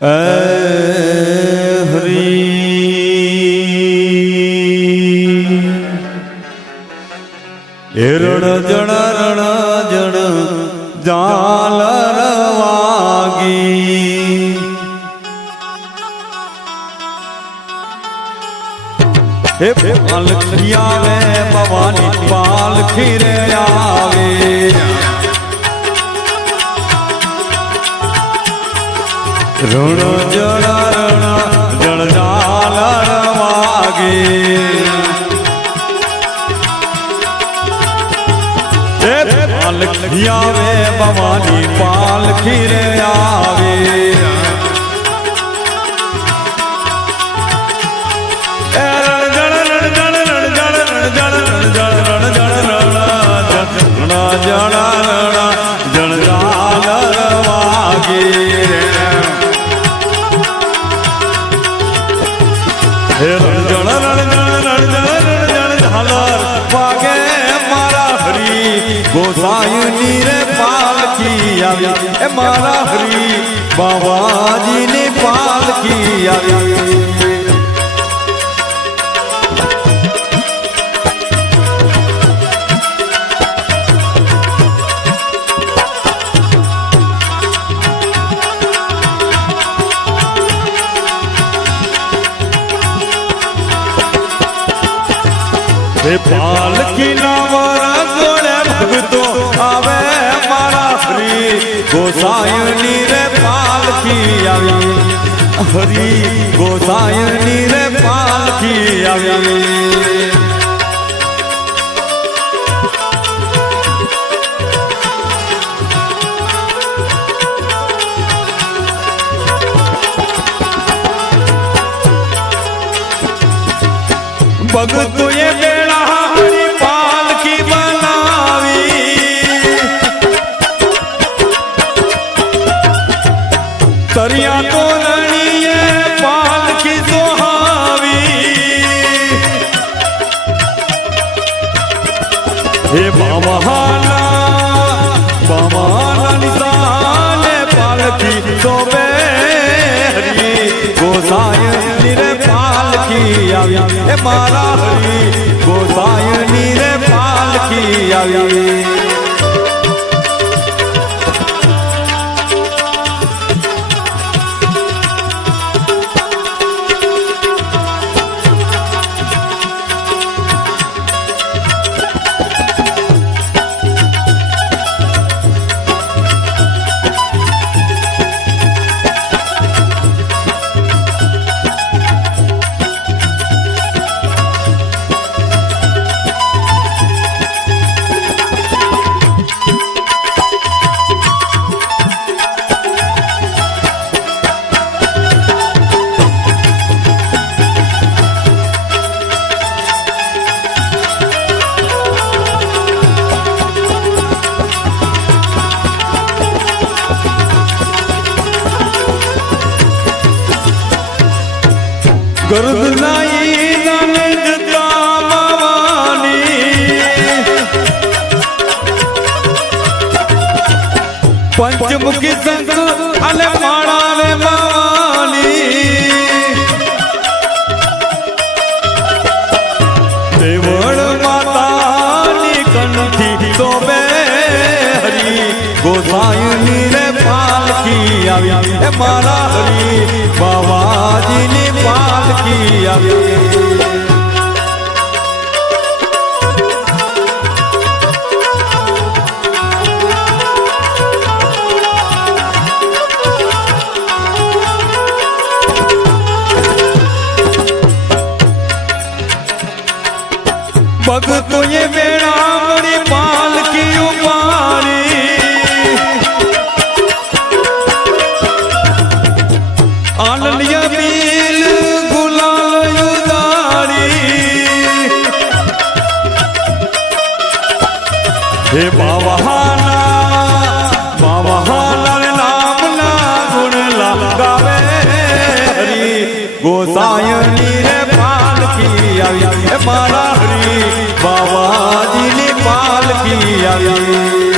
હરી રણ જણ ઝાલર વાગી હે પાલખી આવે ભવાની પાલખી રે આવે રણ જણ ઝાલર વાગે પાલખી આવે ભવાની પાલખી રે આવે ગોસાઈની રે પાલખી આવી એ મારા હરી બાવાજીની પાલખી આવી પાલખી ના વરા જોડે ભગતો આવે મારા હરી ગોસાઈની રે પાલખી આવી હરી ગોસાઈની રે પાલખી આવી ભગતો એ બેડા હરી પાલખી બનાવી તરિયા તો રણીએ પાલખી સોહાવી હે બાવાના નિશાને પાલખી સોબે હરી ગોસાઈની રે પાલખી આવી એ મારા હરી ગોસાઈની રે પાલખી આવી ગરુડ નાઈ નાને જતા ભવાની પંચમુખી શંખ અલે માળા રે ભવાની દેવળ માતાની કંઠી શોભે હરી ગોસાઈની રે પાલખી આવી એ મારા હરી બાવાજીની પાલખી આવી ભગતો એ વેળા વળી પાલખી ઉપાડી આનંદિય બીલ ગુલાલ ઉદાડી હે બાવાના નામના ગુણ ગાવે હરી ગોસાઈની રે પાલખી આવી એ મારા હરી બાવાજીની પાલખી આવી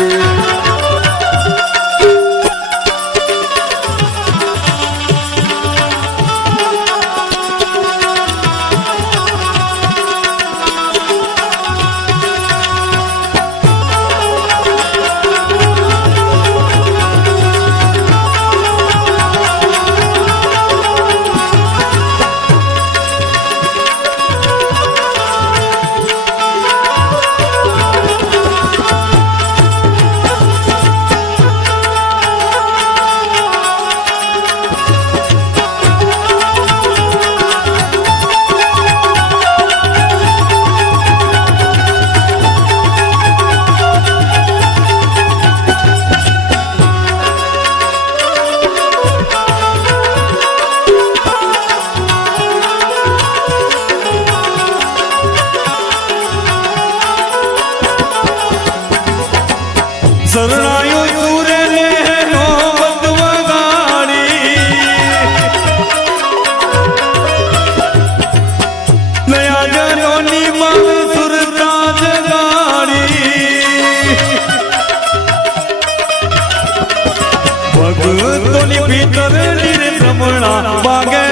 પિતરની રે ભ્રમણા વાગે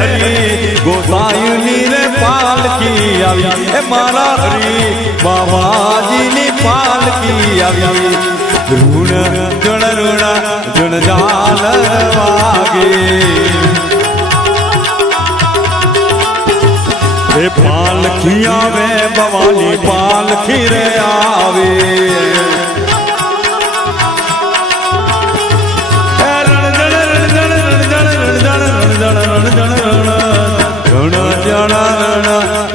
હરી ગોસાઈની રે પાલકી આવી એ મારા હરી બાબાજીની પાલકી આવી ઋણ જણ જાલ વાગે એ પાલખી આવે ભવાની પાલખી રે આવે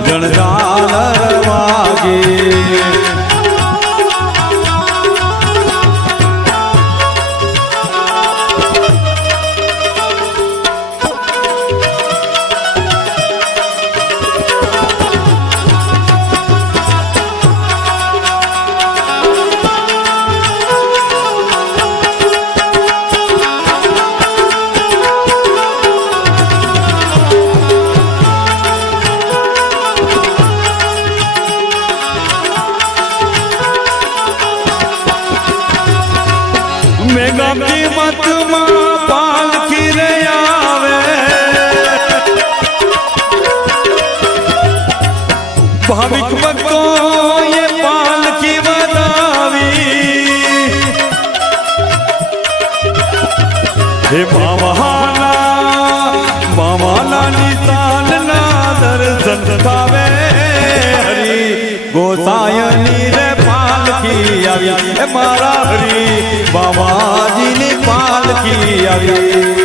જણ જાલ વાગે મેગા કિંમતમાં પાલખી રે આવે ભાવિક ભક્તો એ પાલખી વધાવી હે બાવાના નિશાનના દર્શન થાવે હરી ગોસાયની રે પાલખી આવી એ મારા હરી બાબાજીની પાલકી આવી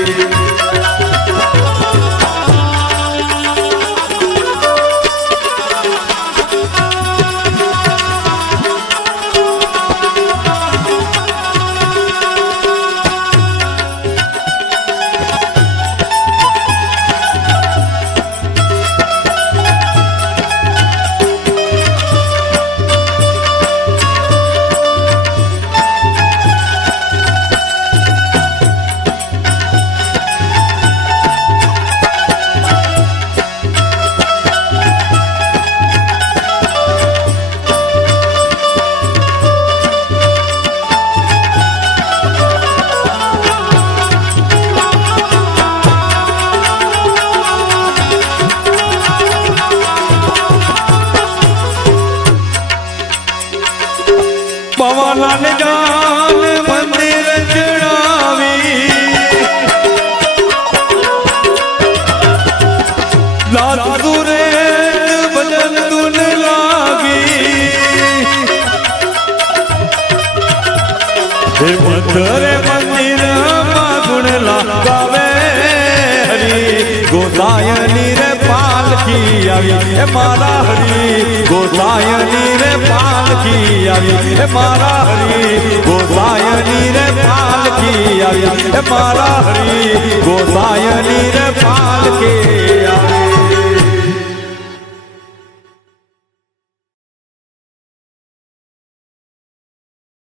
પવન જાન મંદિર ચડાવી લાતુરે ભજન ધૂન લાગી હે મથરે મંદિર માં ગુણ લાગાવે હરી ગોસાયની રે પાલકી આવી હે મારા હરી ગોસાયની રે પાલકી આવી હે મારા હરી ગોસાયની રે પાલકી આવી હે મારા હરી ગોસાયની રે